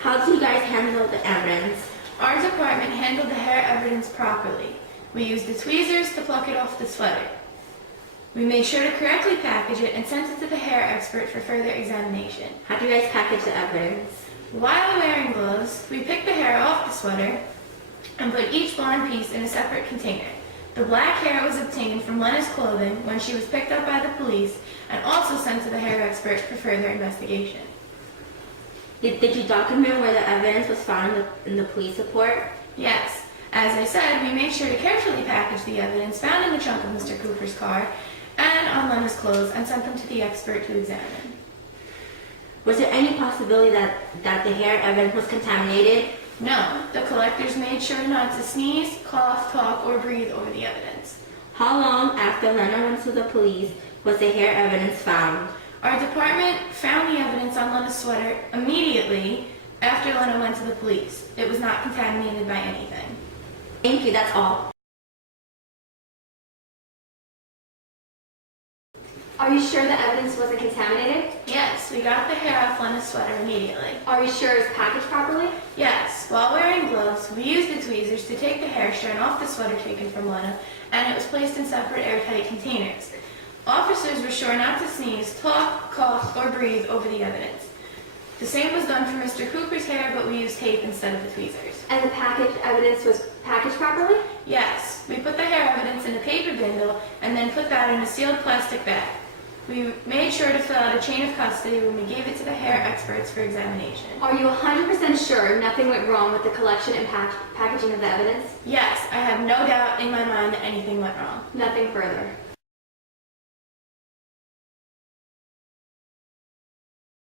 How do you guys handle the evidence? Our department handled the hair evidence properly. We used the tweezers to pluck it off the sweater. We made sure to correctly package it and sent it to the hair expert for further examination. How do you guys package the evidence? While wearing gloves, we picked the hair off the sweater and put each blonde piece in a separate container. The black hair was obtained from Lena's clothing when she was picked up by the police and also sent to the hair expert for further investigation. Did you document where the evidence was found in the police report? Yes. As I said, we made sure to carefully package the evidence found in the trunk of Mr. Cooper's car and on Lena's clothes and sent them to the expert to examine. Was there any possibility that the hair evidence was contaminated? No. The collectors made sure not to sneeze, cough, talk, or breathe over the evidence. How long after Lena went to the police was the hair evidence found? Our department found the evidence on Lena's sweater immediately after Lena went to the police. It was not contaminated by anything. Thank you, that's all. Are you sure the evidence wasn't contaminated? Yes, we got the hair off Lena's sweater immediately. Are you sure it was packaged properly? Yes, while wearing gloves, we used the tweezers to take the hair strand off the sweater taken from Lena, and it was placed in separate airtight containers. Officers were sure not to sneeze, talk, cough, or breathe over the evidence. The same was done for Mr. Cooper's hair, but we used tape instead of the tweezers. And the packaged evidence was packaged properly? Yes, we put the hair evidence in a paper bundle and then put that in a sealed plastic bag. We made sure to fill out a chain of custody when we gave it to the hair experts for examination. Are you 100% sure nothing went wrong with the collection and packaging of the evidence? Yes, I have no doubt in my mind that anything went wrong. Nothing further.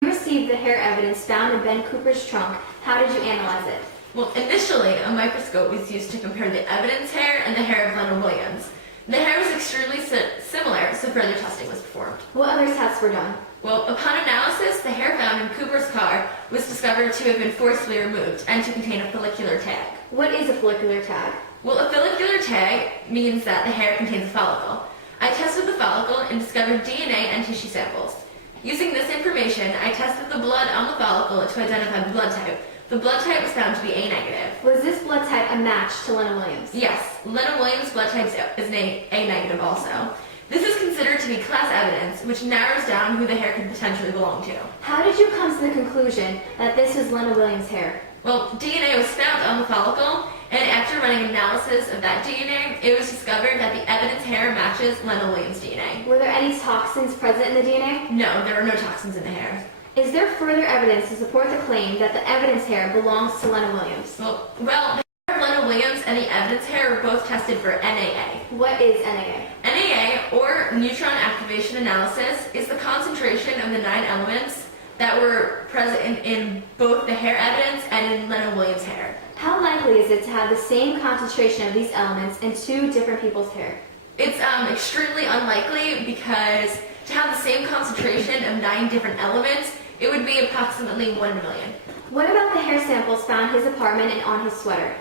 You received the hair evidence found in Ben Cooper's trunk. How did you analyze it? Well, initially, a microscope was used to compare the evidence hair and the hair of Lena Williams. The hair was extremely similar, so further testing was performed. What other tests were done? Well, upon analysis, the hair found in Cooper's car was discovered to have been forcibly removed and to contain a follicular tag. What is a follicular tag? Well, a follicular tag means that the hair contains a follicle. I tested the follicle and discovered DNA and tissue samples. Using this information, I tested the blood on the follicle to identify the blood type. The blood type was found to be A negative. Was this blood type a match to Lena Williams? Yes, Lena Williams' blood type is A negative also. This is considered to be class evidence, which narrows down who the hair could potentially belong to. How did you come to the conclusion that this was Lena Williams' hair? Well, DNA was found on the follicle, and after running analysis of that DNA, it was discovered that the evidence hair matches Lena Williams' DNA. Were there any toxins present in the DNA? No, there were no toxins in the hair. Is there further evidence to support the claim that the evidence hair belongs to Lena Williams? Well, the hair of Lena Williams and the evidence hair were both tested for NAA. What is NAA? NAA, or neutron activation analysis, is the concentration of the 9 elements that were present in both the hair evidence and in Lena Williams' hair. How likely is it to have the same concentration of these elements in 2 different people's hair? It's extremely unlikely because to have the same concentration of 9 different elements, it would be approximately 1 in a million. What about the hair samples found in his apartment and on his sweater?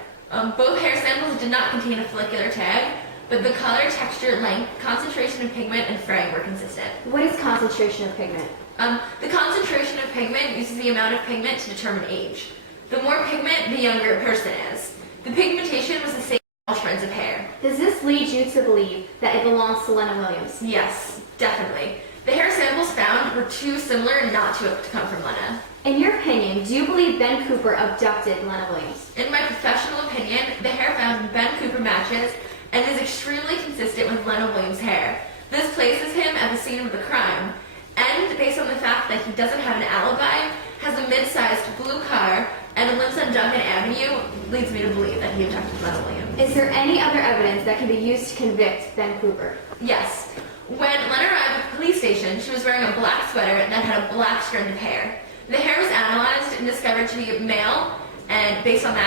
Both hair samples did not contain a follicular tag, but the color, texture, length, concentration of pigment, and fraying were consistent. What is concentration of pigment? The concentration of pigment uses the amount of pigment to determine age. The more pigment, the younger a person is. The pigmentation was the same in all strands of hair. Does this lead you to believe that it belongs to Lena Williams? Yes, definitely. The hair samples found were too similar not to come from Lena. In your opinion, do you believe Ben Cooper abducted Lena Williams? In my professional opinion, the hair found in Ben Cooper matches and is extremely consistent with Lena Williams' hair. This places him at the scene of the crime, and based on the fact that he doesn't have an alibi, has a mid-sized blue car, and lives on Duncan Avenue, leads me to believe that he abducted Lena Williams. Is there any other evidence that can be used to convict Ben Cooper? Yes. When Lena arrived at the police station, she was wearing a black sweater that had a black strand of hair. The hair was analyzed and discovered to be male, and based on the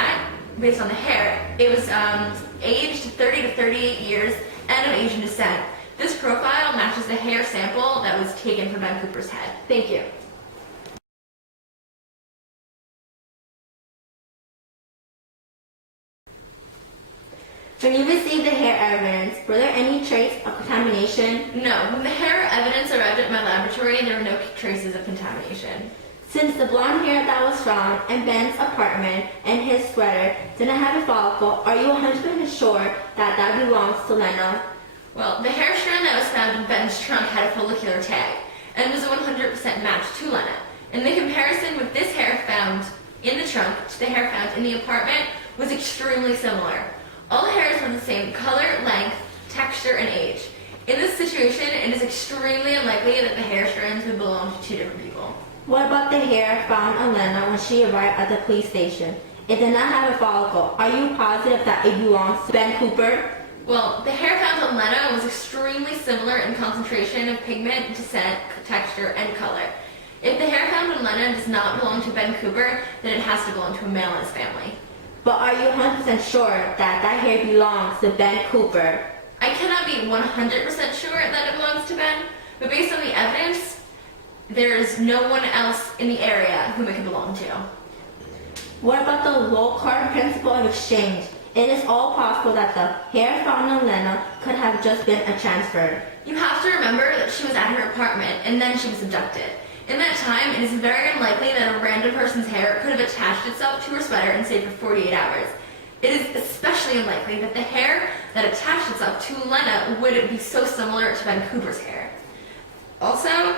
hair, it was aged 30 to 38 years and of Asian descent. This profile matches the hair sample that was taken from Ben Cooper's head. Thank you. When you received the hair evidence, were there any trace of contamination? No, when the hair evidence arrived at my laboratory, there were no traces of contamination. Since the blonde hair that was found in Ben's apartment and his sweater didn't have a follicle, are you 100% sure that that belongs to Lena? Well, the hair strand that was found in Ben's trunk had a follicular tag and was a 100% match to Lena. And the comparison with this hair found in the trunk to the hair found in the apartment was extremely similar. All hairs were the same color, length, texture, and age. In this situation, it is extremely unlikely that the hair strands would belong to two different people. What about the hair found on Lena when she arrived at the police station? It did not have a follicle. Are you positive that it belongs to Ben Cooper? Well, the hair found on Lena was extremely similar in concentration of pigment, descent, texture, and color. If the hair found on Lena does not belong to Ben Cooper, then it has to belong to a male in his family. But are you 100% sure that that hair belongs to Ben Cooper? I cannot be 100% sure that it belongs to Ben, but based on the evidence, there is no one else in the area whom it could belong to. What about the low card principle of exchange? It is all possible that the hair found on Lena could have just been a transfer. You have to remember that she was at her apartment and then she was abducted. In that time, it is very unlikely that a random person's hair could have attached itself to her sweater and stayed for 48 hours. It is especially unlikely that the hair that attached itself to Lena would be so similar to Ben Cooper's hair. Also,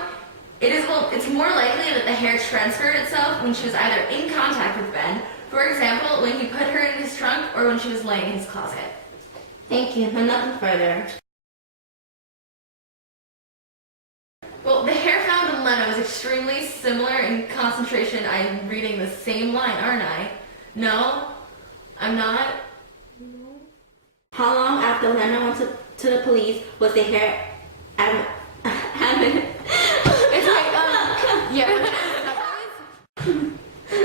it's more likely that the hair transferred itself when she was either in contact with Ben, for example, when he put her in his trunk or when she was laying in his closet. Thank you, but nothing further. Well, the hair found in Lena was extremely similar in concentration. I'm reading the same line, aren't I? No, I'm not. How long after Lena went to the police was the hair It's like, yeah.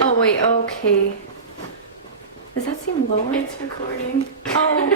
Oh, wait, okay. Does that seem lower? It's recording. Oh,